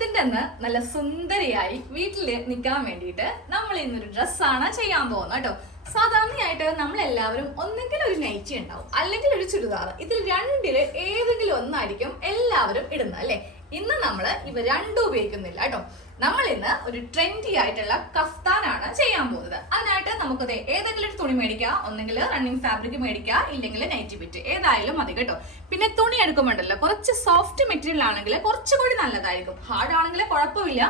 ഓണത്തിന്റെ അന്ന് നല്ല സുന്ദരിയായി വീട്ടിൽ നിൽക്കാൻ വേണ്ടിയിട്ട് നമ്മൾ ഇന്നൊരു ഡ്രസ്സാണ് ചെയ്യാൻ പോകുന്നത് കേട്ടോ. സാധാരണയായിട്ട് നമ്മളെല്ലാവരും ഒന്നെങ്കിലും ഒരു നൈറ്റി ഉണ്ടാവും, അല്ലെങ്കിൽ ഒരു ചുരിദാർ. ഇതിൽ രണ്ടില് ഏതെങ്കിലും ഒന്നായിരിക്കും എല്ലാവരും ഇടുന്നത് അല്ലെ. ഇന്ന് നമ്മൾ ഇവ രണ്ടും ഉപയോഗിക്കുന്നില്ല കേട്ടോ. നമ്മൾ ഇന്ന് ഒരു ട്രെൻഡി ആയിട്ടുള്ള കഫ്താനാണ് ചെയ്യാൻ പോകുന്നത്. അതിനായിട്ട് നമുക്കത് ഏതെങ്കിലും ഒരു തുണി മേടിക്കാം, ഒന്നെങ്കിൽ റണ്ണിങ് ഫാബ്രിക് മേടിക്കാം, ഇല്ലെങ്കിൽ നൈറ്റി ബിറ്റ്, ഏതായാലും മതി കേട്ടോ. പിന്നെ തുണി എടുക്കുമ്പോണ്ടല്ലോ കുറച്ച് സോഫ്റ്റ് മെറ്റീരിയൽ ആണെങ്കിൽ കുറച്ചുകൂടി നല്ലതായിരിക്കും. ഹാർഡ് ആണെങ്കിൽ കുഴപ്പമില്ല.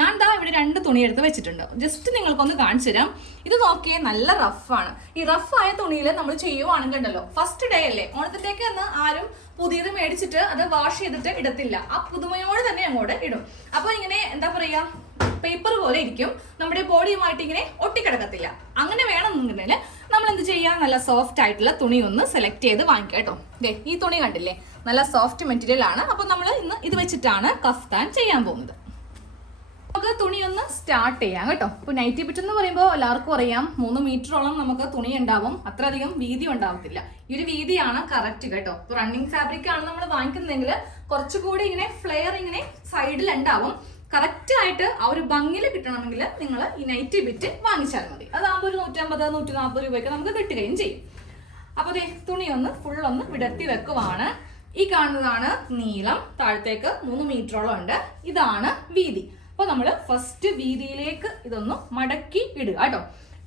ഞാൻ ദാ ഇവിടെ 2 തുണി എടുത്ത് വെച്ചിട്ടുണ്ട്. ജസ്റ്റ് നിങ്ങൾക്കൊന്ന് കാണിച്ചു തരാം. ഇത് നോക്കിയേ, നല്ല റഫാണ്. ഈ റഫായ തുണിയിൽ നമ്മൾ ചെയ്യുവാണെങ്കിൽ ഉണ്ടല്ലോ, ഫസ്റ്റ് ഡേ അല്ലേ ഓണത്തിലേക്ക് എന്ന് ആരും പുതിയത് മേടിച്ചിട്ട് അത് വാഷ് ചെയ്തിട്ട് ഇടത്തില്ല. ആ പുതുമയോട് തന്നെ അങ്ങോട്ട് ഇടും. അപ്പൊ ഇങ്ങനെ എന്താ പറയാ, പേപ്പർ പോലെ ഇരിക്കും, നമ്മുടെ ബോഡിയുമായിട്ട് ഇങ്ങനെ ഒട്ടിക്കിടക്കത്തില്ല. അങ്ങനെ വേണമെന്നുണ്ടെങ്കിൽ നമ്മൾ എന്ത് ചെയ്യാം, നല്ല സോഫ്റ്റ് ആയിട്ടുള്ള തുണി ഒന്ന് സെലക്ട് ചെയ്ത് വാങ്ങിക്കാം കേട്ടോ. ഈ തുണി കണ്ടില്ലേ, നല്ല സോഫ്റ്റ് മെറ്റീരിയൽ ആണ്. അപ്പൊ നമ്മൾ ഇന്ന് ഇത് വെച്ചിട്ടാണ് കഫ്താൻ ചെയ്യാൻ പോകുന്നത്. നമുക്ക് തുണി ഒന്ന് സ്റ്റാർട്ട് ചെയ്യാം കേട്ടോ. ഇപ്പൊ നൈറ്റി ബിറ്റ് എന്ന് പറയുമ്പോൾ എല്ലാവർക്കും അറിയാം, 3 മീറ്ററോളം നമുക്ക് തുണി ഉണ്ടാവും. അത്രയധികം വീതി ഉണ്ടാവത്തില്ല. ഈ ഒരു വീതിയാണ് കറക്റ്റ് കേട്ടോ. ഇപ്പൊ റണ്ണിങ് ഫാബ്രിക് ആണ് നമ്മൾ വാങ്ങിക്കുന്നതെങ്കിൽ കുറച്ചുകൂടി ഇങ്ങനെ ഫ്ലെയർ ഇങ്ങനെ സൈഡിൽ ഉണ്ടാവും. കറക്റ്റ് ആയിട്ട് ആ ഒരു ഭംഗിയിൽ കിട്ടണമെങ്കിൽ നിങ്ങൾ ഈ നൈറ്റി ബിറ്റ് വാങ്ങിച്ചാൽ മതി. അതാകുമ്പോൾ ഒരു 150-140 രൂപയ്ക്ക് നമുക്ക് കിട്ടുകയും ചെയ്യും. അപ്പൊ അതെ, തുണി ഒന്ന് ഫുൾ ഒന്ന് വിടർത്തി വെക്കുവാണ്. ഈ കാണുന്നതാണ് നീളം, താഴത്തേക്ക് 3 മീറ്ററോളം ഉണ്ട്. ഇതാണ് വീതി. അപ്പൊ നമ്മൾ ഫസ്റ്റ് വീതിയിലേക്ക് ഇതൊന്ന് മടക്കി ഇടുക കേട്ടോ.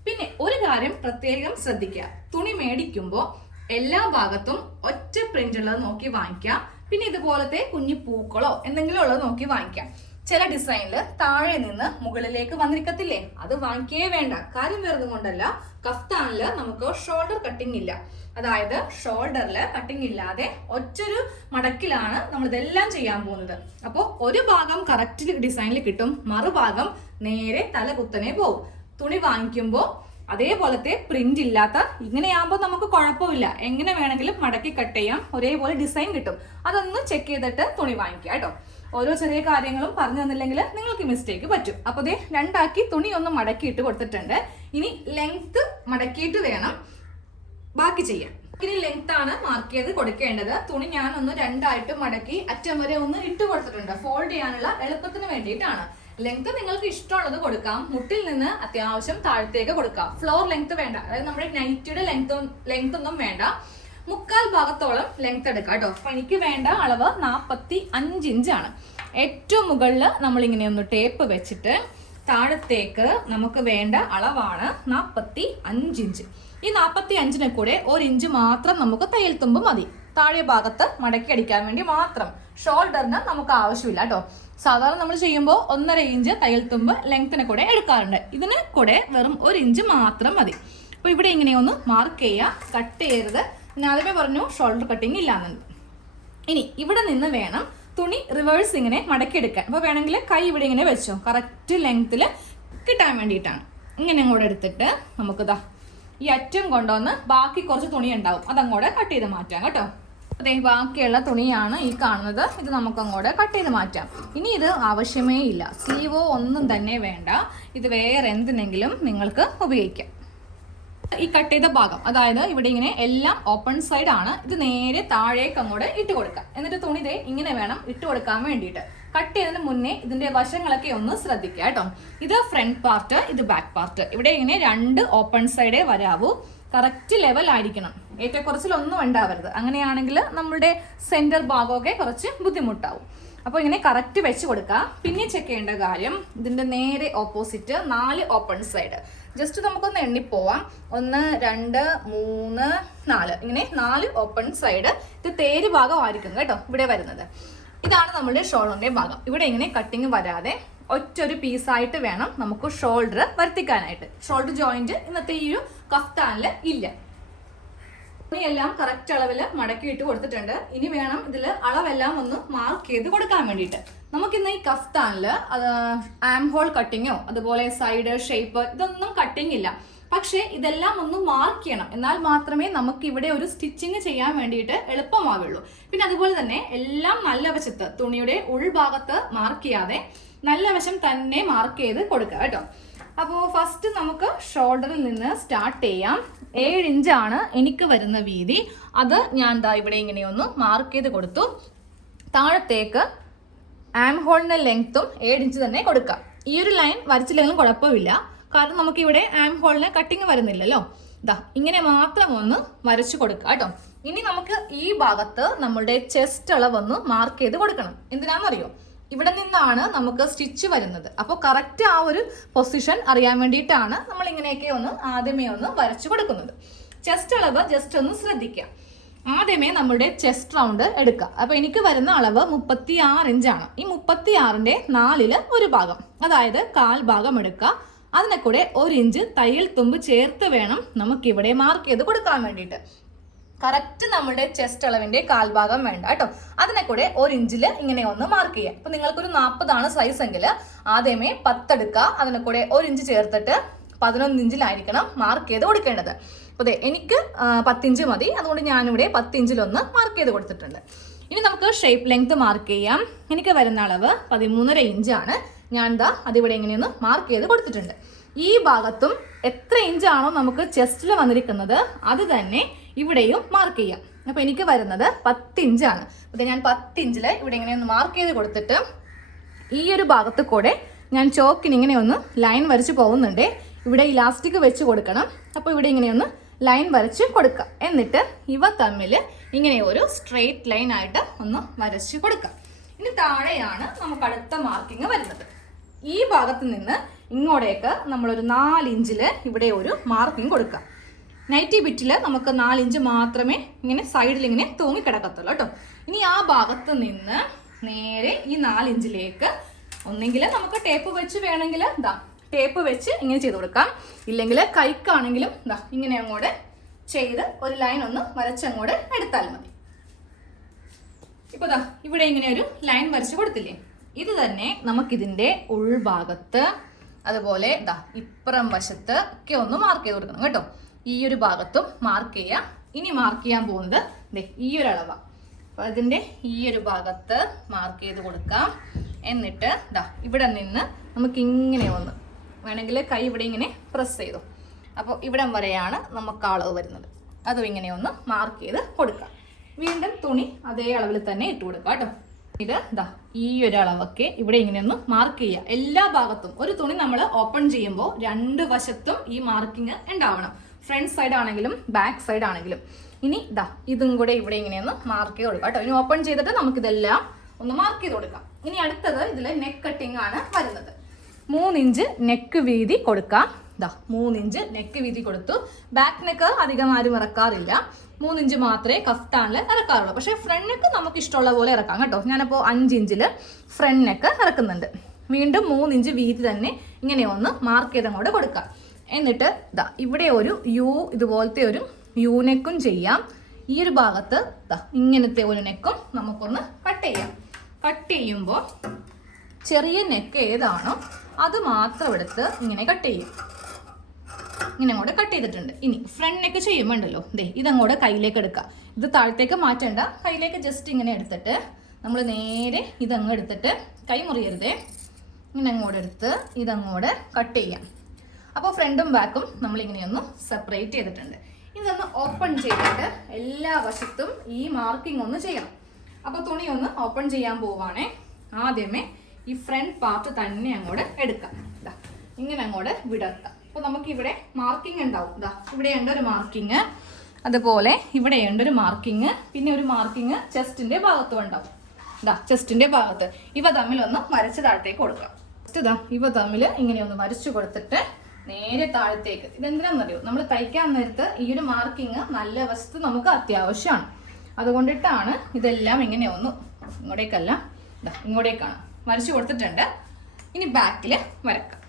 പിന്നെ ഒരു കാര്യം പ്രത്യേകം ശ്രദ്ധിക്കുക, തുണി മേടിക്കുമ്പോൾ എല്ലാ ഭാഗത്തും ഒറ്റ പ്രിന്റ് ഉള്ളത് നോക്കി വാങ്ങിക്കാം. പിന്നെ ഇതുപോലത്തെ കുഞ്ഞു പൂക്കളോ എന്തെങ്കിലും ഉള്ളത് നോക്കി വാങ്ങിക്കാം. ചില ഡിസൈനില് താഴെ നിന്ന് മുകളിലേക്ക് വന്നിരിക്കത്തില്ലേ, അത് വാങ്ങിക്കേ വേണ്ട. കാര്യം വരുന്നത് കൊണ്ടല്ല, കഫ്താനില് നമുക്ക് ഷോൾഡർ കട്ടിങ് ഇല്ല. അതായത് ഷോൾഡറിൽ കട്ടിങ് ഇല്ലാതെ ഒറ്റൊരു മടക്കിലാണ് നമ്മൾ ഇതെല്ലാം ചെയ്യാൻ പോകുന്നത്. അപ്പോൾ ഒരു ഭാഗം കറക്റ്റ് ഡിസൈനിൽ കിട്ടും, മറുഭാഗം നേരെ തല കുത്തനെ പോകും. തുണി വാങ്ങിക്കുമ്പോൾ അതേപോലത്തെ പ്രിന്റ് ഇല്ലാത്ത ഇങ്ങനെയാകുമ്പോൾ നമുക്ക് കുഴപ്പമില്ല, എങ്ങനെ വേണമെങ്കിലും മടക്കി കട്ട് ചെയ്യാം, ഒരേപോലെ ഡിസൈൻ കിട്ടും. അതൊന്ന് ചെക്ക് ചെയ്തിട്ട് തുണി വാങ്ങിക്കുക കേട്ടോ. ഓരോ ചെറിയ കാര്യങ്ങളും പറഞ്ഞു തന്നില്ലെങ്കിൽ നിങ്ങൾക്ക് മിസ്റ്റേക്ക് പറ്റും. അപ്പോൾ ദേ 2 തുണി ഒന്ന് മടക്കിയിട്ട് കൊടുത്തിട്ടുണ്ട്. ഇനി ലെങ്ത് മടക്കിയിട്ട് വേണം ബാക്കി ചെയ്യാൻ. ഇനി ലെങ്ത് ആണ് മാർക്ക് ചെയ്ത് കൊടുക്കേണ്ടത്. തുണി ഞാൻ ഒന്ന് 2 മടക്കി അറ്റം വരെ ഒന്ന് ഇട്ട് കൊടുത്തിട്ടുണ്ട്, ഫോൾഡ് ചെയ്യാനുള്ള എളുപ്പത്തിന് വേണ്ടിയിട്ടാണ്. ലെങ്ത് നിങ്ങൾക്ക് ഇഷ്ടമുള്ളത് കൊടുക്കാം. മുട്ടിൽ നിന്ന് അത്യാവശ്യം താഴത്തേക്ക് കൊടുക്കാം. ഫ്ലോർ ലെങ്ത് വേണ്ട, അതായത് നമ്മുടെ നൈറ്റിയുടെ ലെങ്ത് ഒന്നും വേണ്ട. 3/4 ഭാഗത്തോളം ലെങ്ത് എടുക്കാം കേട്ടോ. അപ്പൊ എനിക്ക് വേണ്ട അളവ് 45 ഇഞ്ചാണ്. ഏറ്റവും മുകളിൽ നമ്മളിങ്ങനെ ഒന്ന് ടേപ്പ് വെച്ചിട്ട് താഴത്തേക്ക് നമുക്ക് വേണ്ട അളവാണ് 45 ഇഞ്ച്. ഈ 45-നെ കൂടെ 1 ഇഞ്ച് മാത്രം നമുക്ക് തയ്യൽ തുമ്പ് മതി, താഴെ ഭാഗത്ത് മടക്കി അടിക്കാൻ വേണ്ടി മാത്രം. ഷോൾഡറിന് നമുക്ക് ആവശ്യമില്ല കേട്ടോ. സാധാരണ നമ്മൾ ചെയ്യുമ്പോൾ 1.5 ഇഞ്ച് തയ്യൽ തുമ്പ് ലെങ്ത്തിനെ കൂടെ എടുക്കാറുണ്ട്. ഇതിന് കൂടെ വെറും 1 ഇഞ്ച് മാത്രം മതി. അപ്പൊ ഇവിടെ ഇങ്ങനെ ഒന്ന് മാർക്ക് ചെയ്യുക, കട്ട് ചെയ്യരുത്. ഞാൻ ആദ്യമേ പറഞ്ഞു ഷോൾഡർ കട്ടിങ് ഇല്ലാന്നുണ്ട്. ഇനി ഇവിടെ നിന്ന് വേണം തുണി റിവേഴ്സ് ഇങ്ങനെ മടക്കിയെടുക്കാൻ. അപ്പോൾ വേണമെങ്കിൽ കൈ ഇവിടെ ഇങ്ങനെ വെച്ചോ, കറക്റ്റ് ലെങ്ത്തിൽ കിട്ടാൻ വേണ്ടിയിട്ടാണ്. ഇങ്ങനെ അങ്ങോട്ട് എടുത്തിട്ട് നമുക്കിതാ ഈ അറ്റം കൊണ്ടുവന്ന് ബാക്കി കുറച്ച് തുണി ഉണ്ടാവും, അതങ്ങോട്ട് കട്ട് ചെയ്ത് മാറ്റാം കേട്ടോ. അതെ, ബാക്കിയുള്ള തുണിയാണ് ഈ കാണുന്നത്. ഇത് നമുക്ക് അങ്ങോട്ട് കട്ട് ചെയ്ത് മാറ്റാം. ഇനി ഇത് ആവശ്യമേ ഇല്ല, സ്ലീവോ ഒന്നും തന്നെ വേണ്ട. ഇത് വേറെ എന്തിനെങ്കിലും നിങ്ങൾക്ക് ഉപയോഗിക്കാം. ഈ കട്ട് ചെയ്ത ഭാഗം, അതായത് ഇവിടെ ഇങ്ങനെ എല്ലാം ഓപ്പൺ സൈഡ് ആണ്. ഇത് നേരെ താഴേക്ക് അങ്ങോട്ട് ഇട്ട് കൊടുക്കാം. എന്നിട്ട് തുണി ദേ ഇങ്ങനെ വേണം ഇട്ട് കൊടുക്കാൻ വേണ്ടിയിട്ട്. കട്ട് ചെയ്തതിന് മുന്നേ ഇതിന്റെ വശങ്ങളൊക്കെ ഒന്ന് ശ്രദ്ധിക്കുക കേട്ടോ. ഇത് ഫ്രണ്ട് പാർട്ട്, ഇത് ബാക്ക് പാർട്ട്. ഇവിടെ ഇങ്ങനെ 2 ഓപ്പൺ സൈഡേ വരാവൂ. കറക്റ്റ് ലെവൽ ആയിരിക്കണം, ഏറ്റക്കുറച്ചിലൊന്നും ഉണ്ടാവരുത്. അങ്ങനെയാണെങ്കിൽ നമ്മുടെ സെന്റർ ഭാഗമൊക്കെ കുറച്ച് ബുദ്ധിമുട്ടാവും. അപ്പോൾ ഇങ്ങനെ കറക്റ്റ് വെച്ച് കൊടുക്കുക. പിന്നെ ചെക്ക് ചെയ്യേണ്ട കാര്യം, ഇതിന്റെ നേരെ ഓപ്പോസിറ്റ് 4 ഓപ്പൺ സൈഡ്. ജസ്റ്റ് നമുക്കൊന്ന് എണ്ണിപ്പോവാം. 1 2 3 4, ഇങ്ങനെ 4 ഓപ്പൺ സൈഡ്. ഇത് തേര് ഭാഗമായിരിക്കും കേട്ടോ ഇവിടെ വരുന്നത്. ഇതാണ് നമ്മുടെ ഷോൾഡറിന്റെ ഭാഗം. ഇവിടെ ഇങ്ങനെ കട്ടിങ് വരാതെ ഒറ്റൊരു പീസായിട്ട് വേണം നമുക്ക് ഷോൾഡർ വർത്തിക്കാനായിട്ട്. ഷോൾഡർ ജോയിന്റ് ഇന്നത്തെ ഈ ഒരു കഫ്താനില് ഇല്ല. തുണിയെല്ലാം കറക്റ്റ് അളവിൽ മടക്കി ഇട്ട് കൊടുത്തിട്ടുണ്ട്. ഇനി വേണം ഇതിൽ അളവെല്ലാം ഒന്ന് മാർക്ക് ചെയ്ത് കൊടുക്കാൻ വേണ്ടിയിട്ട്. നമുക്കിന്ന് ഈ കഫ്താനില് ആം ഹോൾ കട്ടിങ്ങോ അതുപോലെ സൈഡ് ഷേപ്പ് ഇതൊന്നും കട്ടിങ് ഇല്ല. പക്ഷെ ഇതെല്ലാം ഒന്ന് മാർക്ക് ചെയ്യണം, എന്നാൽ മാത്രമേ നമുക്ക് ഇവിടെ ഒരു സ്റ്റിച്ചിങ് ചെയ്യാൻ വേണ്ടിയിട്ട് എളുപ്പമാവുള്ളൂ. പിന്നെ അതുപോലെ തന്നെ എല്ലാം നല്ല വശത്ത്, തുണിയുടെ ഉൾഭാഗത്ത് മാർക്ക് ചെയ്യാതെ നല്ല വശം തന്നെ മാർക്ക് ചെയ്ത് കൊടുക്കുക കേട്ടോ. അപ്പോൾ ഫസ്റ്റ് നമുക്ക് ഷോൾഡറിൽ നിന്ന് സ്റ്റാർട്ട് ചെയ്യാം. 7 ഇഞ്ചാണ് എനിക്ക് വരുന്ന വീതി. അത് ഞാൻ ദാ ഇവിടെ ഇങ്ങനെ ഒന്ന് മാർക്ക് ചെയ്ത് കൊടുത്തു. താഴത്തേക്ക് ആം ഹോളിന്റെ ലെങ്ത്തും 7 ഇഞ്ച് തന്നെ കൊടുക്കാം. ഈ ഒരു ലൈൻ വരച്ചില്ലെങ്കിലും കുഴപ്പമില്ല, കാരണം നമുക്ക് ഇവിടെ ആം ഹോളിന് കട്ടിങ് വരുന്നില്ലല്ലോ. ഇതാ ഇങ്ങനെ മാത്രം ഒന്ന് വരച്ചു കൊടുക്കുക കേട്ടോ. ഇനി നമുക്ക് ഈ ഭാഗത്ത് നമ്മളുടെ ചെസ്റ്റ് അളവൊന്ന് മാർക്ക് ചെയ്ത് കൊടുക്കണം. എന്തിനാണെന്നറിയോ? ഇവിടെ നിന്നാണ് നമുക്ക് സ്റ്റിച്ച് വരുന്നത്. അപ്പോൾ കറക്റ്റ് ആ ഒരു പൊസിഷൻ അറിയാൻ വേണ്ടിയിട്ടാണ് നമ്മൾ ഇങ്ങനെയൊക്കെ ഒന്ന് ആദ്യമേ ഒന്ന് വരച്ചു കൊടുക്കുന്നത്. ചെസ്റ്റ് അളവ് ജസ്റ്റ് ഒന്ന് ശ്രദ്ധിക്കാം. ആദ്യമേ നമ്മുടെ ചെസ്റ്റ് റൗണ്ട് എടുക്കുക. അപ്പോൾ എനിക്ക് വരുന്ന അളവ് 36 ഇഞ്ചാണ്. ഈ 36ന്റെ 4ൽ ഒരു ഭാഗം, അതായത് 1/4 ഭാഗം എടുക്കുക. അതിനെ കൂടെ 1 ഇഞ്ച് തയ്യൽ തുമ്പ് ചേർത്ത് വേണം നമുക്കിവിടെ മാർക്ക് ചെയ്ത് കൊടുക്കാൻ വേണ്ടിയിട്ട്. കറക്റ്റ് നമ്മുടെ ചെസ്റ്റ് അളവിന്റെ 1/4 ഭാഗം വേണ്ട കേട്ടോ. അതിനെ കൂടെ 1 ഇഞ്ചിൽ ഇങ്ങനെ ഒന്ന് മാർക്ക് ചെയ്യാം. ഇപ്പൊ നിങ്ങൾക്കൊരു 40 സൈസ് എങ്കിൽ ആദ്യമേ 10 എടുക്കുക. അതിനെ കൂടെ 1 ഇഞ്ച് ചേർത്തിട്ട് 11 ഇഞ്ചിലായിരിക്കണം മാർക്ക് ചെയ്ത് കൊടുക്കേണ്ടത്. അതെ, എനിക്ക് 10 ഇഞ്ച് മതി, അതുകൊണ്ട് ഞാനിവിടെ 10 ഇഞ്ചിലൊന്ന് മാർക്ക് ചെയ്ത് കൊടുത്തിട്ടുണ്ട്. ഇനി നമുക്ക് ഷേപ്പ് ലെങ്ത് മാർക്ക് ചെയ്യാം. എനിക്ക് വരുന്ന അളവ് 13.5 ഇഞ്ചാണ്. ഞാൻ ദാ അതിവിടെ ഇങ്ങനെയൊന്ന് മാർക്ക് ചെയ്ത് കൊടുത്തിട്ടുണ്ട്. ഈ ഭാഗത്തും എത്ര ഇഞ്ചാണോ നമുക്ക് ചെസ്റ്റിൽ വന്നിരിക്കുന്നത് അത് തന്നെ ഇവിടെയും മാർക്ക് ചെയ്യാം. അപ്പൊ എനിക്ക് വരുന്നത് 10 ഇഞ്ചാണ്. അതെ, ഞാൻ 10 ഇഞ്ചിൽ ഇവിടെ ഇങ്ങനെ ഒന്ന് മാർക്ക് ചെയ്ത് കൊടുത്തിട്ട് ഈ ഒരു ഭാഗത്ത് കൂടെ ഞാൻ ചോക്കിന് ഇങ്ങനെ ഒന്ന് ലൈൻ വരച്ച് പോകുന്നുണ്ട്. ഇവിടെ ഇലാസ്റ്റിക് വെച്ച് കൊടുക്കണം. അപ്പോൾ ഇവിടെ ഇങ്ങനെയൊന്ന് ലൈൻ വരച്ച് കൊടുക്കുക. എന്നിട്ട് ഇവ തമ്മിൽ ഇങ്ങനെ ഒരു സ്ട്രെയിറ്റ് ലൈൻ ആയിട്ട് ഒന്ന് വരച്ച് കൊടുക്കുക. ഇനി താഴെയാണ് നമുക്ക് അടുത്ത മാർക്കിങ് വരുന്നത്. ഈ ഭാഗത്ത് നിന്ന് ഇങ്ങോട്ടേക്ക് നമ്മളൊരു 4 ഇഞ്ചിൽ ഇവിടെ ഒരു മാർക്കിങ് കൊടുക്കുക. നൈറ്റി ബിറ്റിൽ നമുക്ക് 4 ഇഞ്ച് മാത്രമേ ഇങ്ങനെ സൈഡിൽ ഇങ്ങനെ തൂങ്ങി കിടക്കത്തുള്ളൂ കേട്ടോ. ഇനി ആ ഭാഗത്ത് നിന്ന് നേരെ ഈ 4 ഇഞ്ചിലേക്ക് ഒന്നെങ്കിൽ നമുക്ക് ടേപ്പ് വെച്ച് വേണമെങ്കിൽ ഇതാ ടേപ്പ് വെച്ച് ഇങ്ങനെ ചെയ്ത് കൊടുക്കാം. ഇല്ലെങ്കിൽ കൈക്കാണെങ്കിലും ഇതാ ഇങ്ങനെ അങ്ങോട്ട് ചെയ്ത് ഒരു ലൈൻ ഒന്ന് വരച്ചങ്ങോട്ട് എടുത്താൽ മതി. ഇപ്പൊ ദാ ഇവിടെ ഇങ്ങനെ ഒരു ലൈൻ വരച്ച് കൊടുത്തില്ലേ, ഇത് തന്നെ നമുക്കിതിന്റെ ഉൾഭാഗത്ത് അതുപോലെ ദാ ഇപ്പുറം വശത്ത് ഒക്കെ ഒന്ന് മാർക്ക് ചെയ്ത് കൊടുക്കണം കേട്ടോ. ഈ ഒരു ഭാഗത്തും മാർക്ക് ചെയ്യാം. ഇനി മാർക്ക് ചെയ്യാൻ പോകുന്നത് ദേ ഈ ഒരു അളവാണ്. അപ്പൊ അതിന്റെ ഈ ഒരു ഭാഗത്ത് മാർക്ക് ചെയ്ത് കൊടുക്കാം. എന്നിട്ട് ദാ ഇവിടെ നിന്ന് നമുക്ക് ഇങ്ങനെ ഒന്ന് വേണമെങ്കിൽ കൈ ഇവിടെ ഇങ്ങനെ പ്രസ് ചെയ്തു. അപ്പോൾ ഇവിടം വരെയാണ് നമുക്ക് അളവ് വരുന്നത്. അതും ഇങ്ങനെ ഒന്ന് മാർക്ക് ചെയ്ത് കൊടുക്കാം. വീണ്ടും തുണി അതേ അളവിൽ തന്നെ ഇട്ട് കൊടുക്കാം കേട്ടോ. ഇത് ദാ ഈ ഒരു അളവൊക്കെ ഇവിടെ ഇങ്ങനെ ഒന്ന് മാർക്ക് ചെയ്യുക. എല്ലാ ഭാഗത്തും ഒരു തുണി നമ്മൾ ഓപ്പൺ ചെയ്യുമ്പോൾ 2 വശത്തും ഈ മാർക്കിങ് ഉണ്ടാവണം. ഫ്രണ്ട് സൈഡ് ആണെങ്കിലും ബാക്ക് സൈഡ് ആണെങ്കിലും. ഇനി ദാ ഇതും കൂടെ ഇവിടെ ഇങ്ങനെയൊന്ന് മാർക്ക് ചെയ്ത് കൊടുക്കാം കേട്ടോ. ഇനി ഓപ്പൺ ചെയ്തിട്ട് നമുക്കിതെല്ലാം ഒന്ന് മാർക്ക് ചെയ്ത് കൊടുക്കാം. ഇനി അടുത്തത് ഇതിൽ നെക്ക് കട്ടിങ് ആണ് വരുന്നത്. 3 ഇഞ്ച് നെക്ക് വീതി കൊടുക്കാം. ദാ 3 ഇഞ്ച് നെക്ക് വീതി കൊടുത്തു. ബാക്ക് നെക്ക് അധികം ആരും ഇറക്കാറില്ല. 3 ഇഞ്ച് മാത്രമേ കഫ്താനിൽ ഇറക്കാറുള്ളൂ. പക്ഷേ ഫ്രണ്ട് നെക്ക് നമുക്ക് ഇഷ്ടമുള്ള പോലെ ഇറക്കാം കേട്ടോ. ഞാനപ്പോൾ 5 ഇഞ്ചിൽ ഫ്രണ്ട് നെക്ക് ഇറക്കുന്നുണ്ട്. വീണ്ടും 3 ഇഞ്ച് വീതി തന്നെ ഇങ്ങനെ ഒന്ന് മാർക്ക് ചെയ്തങ്ങോട്ട് കൊടുക്കാം. എന്നിട്ട് ദാ ഇവിടെ ഒരു യു ഇതുപോലത്തെ ഒരു യു നെക്കും ചെയ്യാം. ഈ ഒരു ഭാഗത്ത് ദാ ഇങ്ങനത്തെ ഒരു നെക്കും നമുക്കൊന്ന് കട്ട് ചെയ്യാം. കട്ട് ചെയ്യുമ്പോൾ ചെറിയ നെക്ക് ഏതാണോ അത് മാത്രം എടുത്ത് ഇങ്ങനെ കട്ട് ചെയ്യും. ഇങ്ങനെ അങ്ങോട്ട് കട്ട് ചെയ്തിട്ടുണ്ട്. ഇനി ഫ്രണ്ട് നെക്ക് ചെയ്യുമ്പോണ്ടല്ലോ ദേ ഇതങ്ങോട്ട് കയ്യിലേക്ക് എടുക്കുക. ഇത് താഴത്തേക്ക് മാറ്റണ്ട, കയ്യിലേക്ക് ജസ്റ്റ് ഇങ്ങനെ എടുത്തിട്ട് നമ്മൾ നേരെ ഇതങ്ങ് എടുത്തിട്ട് കൈ മുറിയരുതേ, ഇങ്ങനെ അങ്ങോട്ട് എടുത്ത് ഇതങ്ങോട്ട് കട്ട് ചെയ്യാം. അപ്പോൾ ഫ്രണ്ടും ബാക്കും നമ്മളിങ്ങനെയൊന്ന് സെപ്പറേറ്റ് ചെയ്തിട്ടുണ്ട്. ഇതൊന്ന് ഓപ്പൺ ചെയ്തിട്ട് എല്ലാ വശത്തും ഈ മാർക്കിംഗ് ഒന്ന് ചെയ്യണം. അപ്പോൾ തുണി ഒന്ന് ഓപ്പൺ ചെയ്യാൻ പോവാണേ. ആദ്യമേ ഈ ഫ്രണ്ട് പാർട്ട് തന്നെ അങ്ങോട്ട് എടുക്കാം. ഇതാ ഇങ്ങനെ അങ്ങോട്ട് വിടർത്താം. അപ്പോൾ നമുക്കിവിടെ മാർക്കിംഗ് ഉണ്ടാവും. ഇതാ ഇവിടെയുണ്ട് ഒരു മാർക്കിങ്, അതുപോലെ ഇവിടെയുണ്ട് ഒരു മാർക്കിങ്, പിന്നെ ഒരു മാർക്കിങ് ചെസ്റ്റിന്റെ ഭാഗത്തും ഉണ്ടാവും. ഇതാ ചെസ്റ്റിന്റെ ഭാഗത്ത് ഇവ തമ്മിലൊന്ന് വരച്ച് താഴത്തേക്ക് കൊടുക്കാം. ഇതാ ഇവ തമ്മിൽ ഇങ്ങനെ ഒന്ന് വരച്ചു കൊടുത്തിട്ട് നേരെ താഴത്തേക്ക്. ഇതെന്തിനാണെന്നറിയോ, നമ്മൾ തയ്ക്കാൻ നേരത്ത് ഈ ഒരു മാർക്കിങ് നല്ല വശത്ത് നമുക്ക് അത്യാവശ്യമാണ്. അതുകൊണ്ടിട്ടാണ് ഇതെല്ലാം ഇങ്ങനെ ഒന്ന് ഇങ്ങോട്ടേക്കല്ല ഇങ്ങോട്ടേക്കാണ് വരച്ചു കൊടുത്തിട്ടുണ്ട്. ഇനി ബാക്കിൽ വരക്കാം.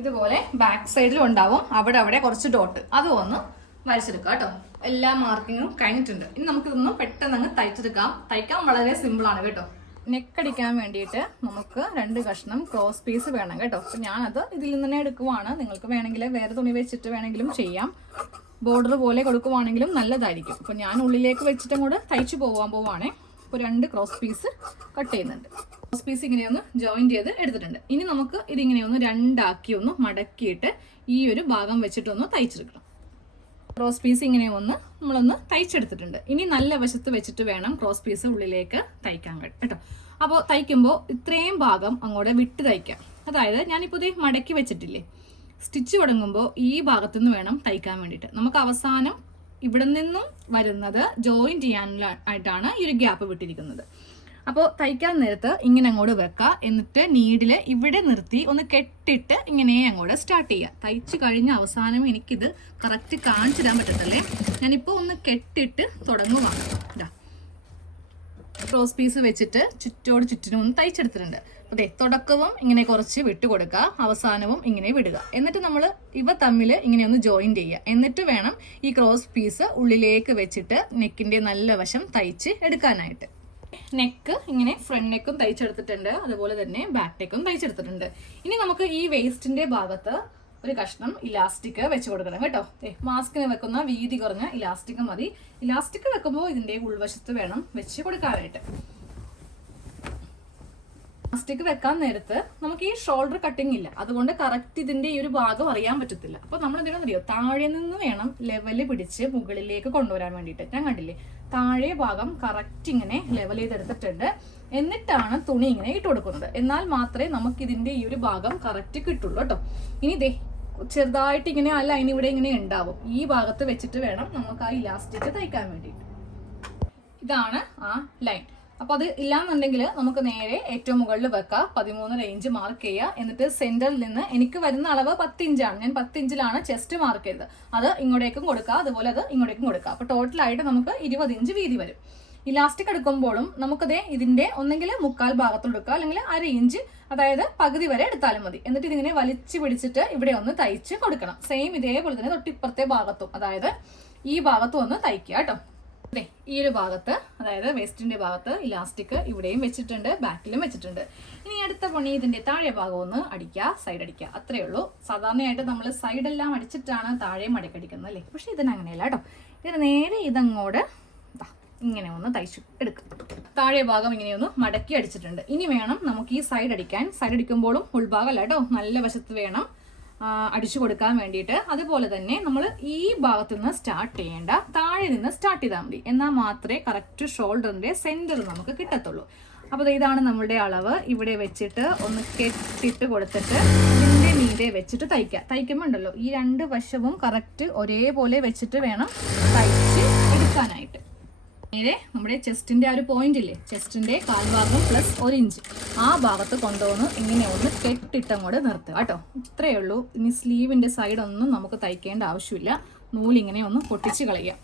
ഇതുപോലെ ബാക്ക് സൈഡിലും ഉണ്ടാവും അവിടെ കുറച്ച് ഡോട്ട്, അതും ഒന്ന് വരച്ചെടുക്കാം കേട്ടോ. എല്ലാ മാർക്കിങ്ങും കഴിഞ്ഞിട്ടുണ്ട്. ഇനി നമുക്കിതൊന്ന് പെട്ടെന്ന് അങ്ങ് തയ്ക്കാൻ വളരെ സിമ്പിളാണ് കേട്ടോ. നെക്ക് അടിക്കാൻ വേണ്ടിയിട്ട് നമുക്ക് 2 കഷ്ണം ക്രോസ് പീസ് വേണം കേട്ടോ. അപ്പം ഞാനത് ഇതിൽ നിന്ന് തന്നെ എടുക്കുവാണ്. നിങ്ങൾക്ക് വേണമെങ്കിൽ വേറെ തുണി വെച്ചിട്ട് വേണമെങ്കിലും ചെയ്യാം. ബോർഡർ പോലെ കൊടുക്കുവാണെങ്കിലും നല്ലതായിരിക്കും. അപ്പം ഞാൻ ഉള്ളിലേക്ക് വെച്ചിട്ടും കൂടെ തയ്ച്ചു പോവാണേ. അപ്പോൾ 2 ക്രോസ് പീസ് കട്ട് ചെയ്യുന്നുണ്ട്. ക്രോസ് പീസ് ഇങ്ങനെയൊന്ന് ജോയിൻറ്റ് ചെയ്ത് എടുത്തിട്ടുണ്ട്. ഇനി നമുക്ക് ഇതിങ്ങനെയൊന്ന് 2 ആക്കി ഒന്ന് മടക്കിയിട്ട് ഈ ഒരു ഭാഗം വെച്ചിട്ടൊന്ന് തയ്ച്ചെടുക്കണം. ക്രോസ് പീസ് ഇങ്ങനെ നമ്മളൊന്ന് തയ്ച്ചെടുത്തിട്ടുണ്ട്. ഇനി നല്ല വശത്ത് വെച്ചിട്ട് വേണം ക്രോസ് പീസ് ഉള്ളിലേക്ക് തയ്ക്കാൻ കേട്ടോ. അപ്പോൾ തയ്ക്കുമ്പോൾ ഇത്രയും ഭാഗം അങ്ങോട്ട് വിട്ട് തയ്ക്കാം. അതായത് ഞാനിപ്പോൾ ഇത് മടക്കി വെച്ചിട്ടില്ലേ, സ്റ്റിച്ച് തുടങ്ങുമ്പോൾ ഈ ഭാഗത്തു നിന്ന് വേണം തയ്ക്കാൻ വേണ്ടിയിട്ട്. നമുക്ക് അവസാനം ഇവിടെ നിന്നും വരുന്നത് ജോയിൻ ചെയ്യാനായിട്ടാണ് ഈ ഒരു ഗ്യാപ്പ് വിട്ടിരിക്കുന്നത്. അപ്പോൾ തയ്ക്കാൻ നേരത്ത് ഇങ്ങനെ അങ്ങോട്ട് വെക്കുക, എന്നിട്ട് നീഡിൽ ഇവിടെ നിർത്തി ഒന്ന് കെട്ടിട്ട് ഇങ്ങനെ അങ്ങോട്ട് സ്റ്റാർട്ട് ചെയ്യുക. തയ്ച്ച് കഴിഞ്ഞ അവസാനം എനിക്കിത് കറക്റ്റ് കാണിച്ചിടാൻ പറ്റത്തല്ലേ, ഞാനിപ്പോൾ ഒന്ന് കെട്ടിട്ട് തുടങ്ങുവാണ്. ഇതാ ക്രോസ് പീസ് വെച്ചിട്ട് ചുറ്റോട് ചുറ്റിനും ഒന്ന് തയ്ച്ചെടുത്തിട്ടുണ്ട്. അതെ, തുടക്കവും ഇങ്ങനെ കുറച്ച് വിട്ട് കൊടുക്കുക, അവസാനവും ഇങ്ങനെ വിടുക. എന്നിട്ട് നമ്മൾ ഇവ തമ്മിൽ ഇങ്ങനെ ഒന്ന് ജോയിൻ ചെയ്യുക. എന്നിട്ട് വേണം ഈ ക്രോസ് പീസ് ഉള്ളിലേക്ക് വെച്ചിട്ട് നെക്കിൻ്റെ നല്ല വശം തയ്ച്ച് എടുക്കാനായിട്ട്. നെക്ക് ഇങ്ങനെ ഫ്രണ്ട് നെക്കും തയ്ച്ചെടുത്തിട്ടുണ്ട്, അതുപോലെ തന്നെ ബാക്ക് നെക്കും തയ്ച്ചെടുത്തിട്ടുണ്ട്. ഇനി നമുക്ക് ഈ വേസ്റ്റിന്റെ ഭാഗത്ത് ഒരു കഷ്ണം ഇലാസ്റ്റിക് വെച്ച് കൊടുക്കണം കേട്ടോ. മാസ്കിന് വെക്കുന്ന വീതി കുറഞ്ഞ ഇലാസ്റ്റിക് മതി. ഇലാസ്റ്റിക് വെക്കുമ്പോൾ ഇതിന്റെ ഉൾവശത്ത് വേണം വെച്ച് കൊടുക്കാനായിട്ട്. ഇലാസ്റ്റിക് വെക്കാൻ നേരത്ത് നമുക്ക് ഈ ഷോൾഡർ കട്ടിങ് ഇല്ല, അതുകൊണ്ട് കറക്റ്റ് ഇതിന്റെ ഈ ഒരു ഭാഗം അറിയാൻ പറ്റത്തില്ല. അപ്പൊ നമ്മൾ എന്തെങ്കിലും അറിയോ, താഴെ നിന്ന് വേണം ലെവല് പിടിച്ച് മുകളിലേക്ക് കൊണ്ടുവരാൻ വേണ്ടിയിട്ട്. ഞാൻ കണ്ടില്ലേ, താഴെ ഭാഗം കറക്റ്റ് ഇങ്ങനെ ലെവൽ ചെയ്തെടുത്തിട്ടുണ്ട്. എന്നിട്ടാണ് തുണി ഇങ്ങനെ ഇട്ട് കൊടുക്കുന്നത്. എന്നാൽ മാത്രമേ നമുക്ക് ഇതിന്റെ ഈ ഒരു ഭാഗം കറക്റ്റ് കിട്ടുള്ളൂ കേട്ടോ. ഇനി ദേ ചെറുതായിട്ട് ഇങ്ങനെ ആ ലൈൻ ഇവിടെ ഇങ്ങനെ ഉണ്ടാവും. ഈ ഭാഗത്ത് വെച്ചിട്ട് വേണം നമുക്ക് ആ ഇലാസ്റ്റിക് തയ്ക്കാൻ വേണ്ടിയിട്ട്. ഇതാണ് ആ ലൈൻ. അപ്പൊ അത് ഇല്ലാന്നുണ്ടെങ്കിൽ നമുക്ക് നേരെ ഏറ്റവും മുകളിൽ വെക്കാം, 13 റേഞ്ച് മാർക്ക് ചെയ്യുക. എന്നിട്ട് സെന്ററിൽ നിന്ന് എനിക്ക് വരുന്ന അളവ് 10 ഇഞ്ചാണ്, ഞാൻ 10 ഇഞ്ചിലാണ് ചെസ്റ്റ് മാർക്ക് ചെയ്തത്. അത് ഇങ്ങോട്ടേക്കും കൊടുക്കുക, അതുപോലെ അത് ഇങ്ങോട്ടേക്കും കൊടുക്കുക. അപ്പൊ ടോട്ടലായിട്ട് നമുക്ക് 20 ഇഞ്ച് വീതി വരും. ഇലാസ്റ്റിക് എടുക്കുമ്പോഴും നമുക്കതേ ഇതിന്റെ ഒന്നെങ്കിൽ മുക്കാൽ ഭാഗത്തോട് എടുക്കുക, അല്ലെങ്കിൽ 1/2 ഇഞ്ച്, അതായത് പകുതി വരെ എടുത്താലും മതി. എന്നിട്ട് ഇതിങ്ങനെ വലിച്ചു പിടിച്ചിട്ട് ഇവിടെ ഒന്ന് തയ്ച്ച് കൊടുക്കണം. സെയിം ഇതേപോലെ തന്നെ തൊട്ടിപ്പുറത്തെ ഭാഗത്തും, അതായത് ഈ ഭാഗത്തും ഒന്ന് തയ്ക്കുക കേട്ടോ. അതെ, ഈ ഒരു ഭാഗത്ത്, അതായത് വേസ്റ്റിന്റെ ഭാഗത്ത് ഇലാസ്റ്റിക് ഇവിടെയും വെച്ചിട്ടുണ്ട്, ബാക്കിലും വെച്ചിട്ടുണ്ട്. ഇനി അടുത്ത പണി ഇതിന്റെ താഴെ ഭാഗം ഒന്ന് അടിക്കുക, സൈഡ് അടിക്കുക, അത്രയേ ഉള്ളൂ. സാധാരണയായിട്ട് നമ്മൾ സൈഡെല്ലാം അടിച്ചിട്ടാണ് താഴെ മടക്കടിക്കുന്നത് അല്ലേ, പക്ഷെ ഇതിന് അങ്ങനെയല്ല കേട്ടോ. ഇതിന് നേരെ ഇതങ്ങോട്ട് ഇങ്ങനെ ഒന്ന് തയ്ച്ചു എടുക്കും. താഴെ ഭാഗം ഇങ്ങനെയൊന്ന് മടക്കി അടിച്ചിട്ടുണ്ട്. ഇനി വേണം നമുക്ക് ഈ സൈഡ് അടിക്കാൻ. സൈഡ് അടിക്കുമ്പോഴും ഉൾഭാഗമല്ല കേട്ടോ, നല്ല വശത്ത് വേണം അടിച്ചു കൊടുക്കാൻ വേണ്ടിയിട്ട്. അതുപോലെ തന്നെ നമ്മൾ ഈ ഭാഗത്ത് നിന്ന് സ്റ്റാർട്ട് ചെയ്യേണ്ട, താഴെ നിന്ന് സ്റ്റാർട്ട് ചെയ്താൽ മതി. എന്നാൽ മാത്രമേ കറക്റ്റ് ഷോൾഡറിന്റെ സെന്ററിൽ നമുക്ക് കിട്ടത്തുള്ളൂ. അപ്പോൾ ഇതാണ് നമ്മളുടെ അളവ്. ഇവിടെ വെച്ചിട്ട് ഒന്ന് കെട്ടിട്ട് കൊടുത്തിട്ട് ഇതിന്റെ മീതെ വെച്ചിട്ട് തയ്ക്കുക. തയ്ക്കുമ്പോൾ ഉണ്ടല്ലോ, ഈ രണ്ട് വശവും കറക്റ്റ് ഒരേപോലെ വെച്ചിട്ട് വേണം തയ്ച്ച് എടുക്കാനായിട്ട്. നേരെ നമ്മുടെ ചെസ്റ്റിന്റെ ആ ഒരു പോയിന്റ് ഇല്ലേ, ചെസ്റ്റിന്റെ കാൽഭാഗം പ്ലസ് 1 ഇഞ്ച് ആ ഭാഗത്ത് കൊണ്ടുവന്ന് ഇങ്ങനെ ഒന്ന് കെട്ടിട്ടങ്ങോട്ട് നിർത്തുക കേട്ടോ. ഇത്രയേ ഉള്ളൂ. ഇനി സ്ലീവിന്റെ സൈഡൊന്നും നമുക്ക് തയ്ക്കേണ്ട ആവശ്യമില്ല. നൂലിങ്ങനെ ഒന്ന് പൊട്ടിച്ച് കളയുക.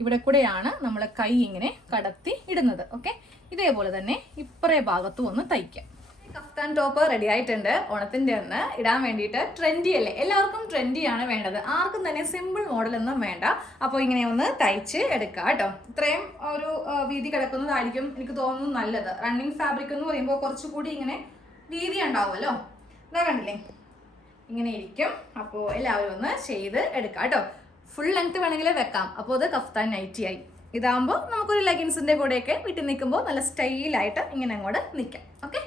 ഇവിടെ കൂടെയാണ് നമ്മൾ കൈ ഇങ്ങനെ കടത്തി ഇടുന്നത്. ഓക്കെ, ഇതേപോലെ തന്നെ ഇപ്പറേ ഭാഗത്തും ഒന്ന് തയ്ക്കാം. കഫ്താൻ ടോപ്പ് റെഡി ആയിട്ടുണ്ട്. ഓണത്തിന്റെ അന്ന് ഇടാൻ വേണ്ടിയിട്ട് ട്രെൻഡി അല്ലേ, എല്ലാവർക്കും ട്രെൻഡിയാണ് വേണ്ടത്, ആർക്കും തന്നെ സിമ്പിൾ മോഡലൊന്നും വേണ്ട. അപ്പോൾ ഇങ്ങനെ ഒന്ന് തയ്ച്ച് എടുക്കുക കേട്ടോ. ഇത്രയും ഒരു വീതി കിടക്കുന്നതായിരിക്കും എനിക്ക് തോന്നുന്നു നല്ലത്. റണ്ണിങ് ഫാബ്രിക് എന്ന് പറയുമ്പോൾ കുറച്ചുകൂടി ഇങ്ങനെ വീതി ഉണ്ടാവുമല്ലോ. ഇതാ കണ്ടില്ലേ, ഇങ്ങനെ ഇരിക്കും. അപ്പോൾ എല്ലാവരും ഒന്ന് ചെയ്ത് എടുക്കാം കേട്ടോ. ഫുൾ ലെങ്ത് വേണമെങ്കിൽ വെക്കാം. അപ്പോൾ അത് കഫ്താൻ നൈറ്റി ആയി. ഇതാകുമ്പോൾ നമുക്കൊരു ലെഗിൻസിന്റെ കൂടെയൊക്കെ വീട്ടിൽ നിൽക്കുമ്പോൾ നല്ല സ്റ്റൈലായിട്ട് ഇങ്ങനെ അങ്ങോട്ട് നിൽക്കാം. ഓക്കെ.